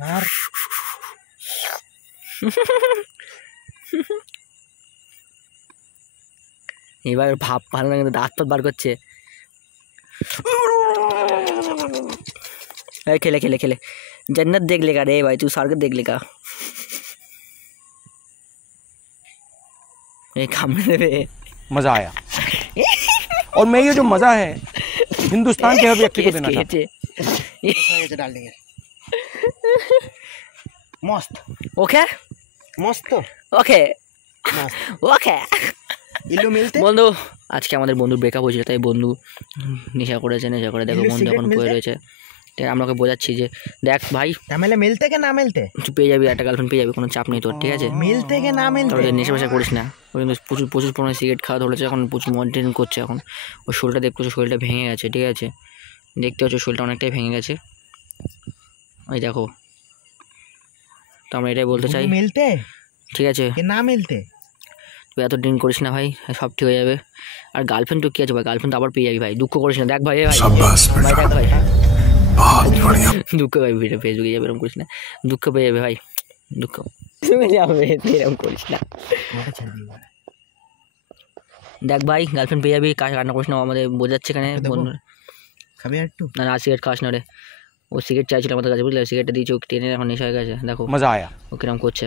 यार এবার ভাব ভালো লাগে, দাঁত পাত বার করছে। खेले खेले खेले जन्नत देख लेगा रे भाई, तू स्वर्ग देख लेगा। मजा आया और मैं ये जो मजा है हिंदुस्तान के हर व्यक्ति को देना चाहता हूं। डाल देंगे मस्त ओके मस्त ওকে मस्त ওকে इल्लू मिलते বন্ধু আজকে আমাদের বন্ধু ব্রেকআপ হয়েছিল, তাই বন্ধু নেশা করেছে, নেশা করে দেখো বন্ধু এখন পড়ে রয়েছে। ঠিক আমরা ওকে বোঝাচ্ছি যে দেখ ভাই তাহলে মিলতে কে না মিলতে তুই পেয়ে যাবি, একটা গার্লফ্রেন্ড পেয়ে যাবি, কোনো চাপ নেই তোর, ঠিক আছে? মিলতে কে না মিলতে তবে নেশা ফেশা করিস না। ও কিন্তু প্রচুর প্রচুর পরিমাণে সিগারেট খাওয়া ধরেছে, এখন প্রচুর মডেল করছে। এখন ওর শরীরটা দেখতে হচ্ছে, শরীরটা ভেঙে গেছে, ঠিক আছে? দেখতে হচ্ছে শরীরটা অনেকটাই ভেঙে গেছে, ওই দেখো। তো আমরা এটাই বলতে চাই, মিলতে ঠিক আছে না মিলতে তুই এত ড্রিঙ্ক করিস না ভাই, সব ঠিক হয়ে যাবে। আর গার্লফ্রেন্ড তো কী আছে ভাই, গার্লফ্রেন্ড তো আবার পেয়ে যাবি ভাই, দুঃখ করিস না। দেখ ভাই ভাই দেখ ভাই দুঃখ ভাই, ভিডিও ফেসবুকে যাবে এরকম করিস না, দুঃখ পেয়ে যাবে ভাই, দুঃখ যাবে এরকম করিস না। দেখ ভাই গার্লফ্রেন্ড পেয়ে যাবি, কান্না করিস না, আমাদের বোঝাচ্ছে এখানে বন্ধু। খাবি একটু না না সিগারেট খাস না রে, ও সিগারেট চাইছিল আমাদের কাছে, বুঝলে? সিগারেটটা দিয়েছে, ও টেনে এখন নেশা হয়ে গেছে, দেখো মজা আয়া ও কিরম করছে।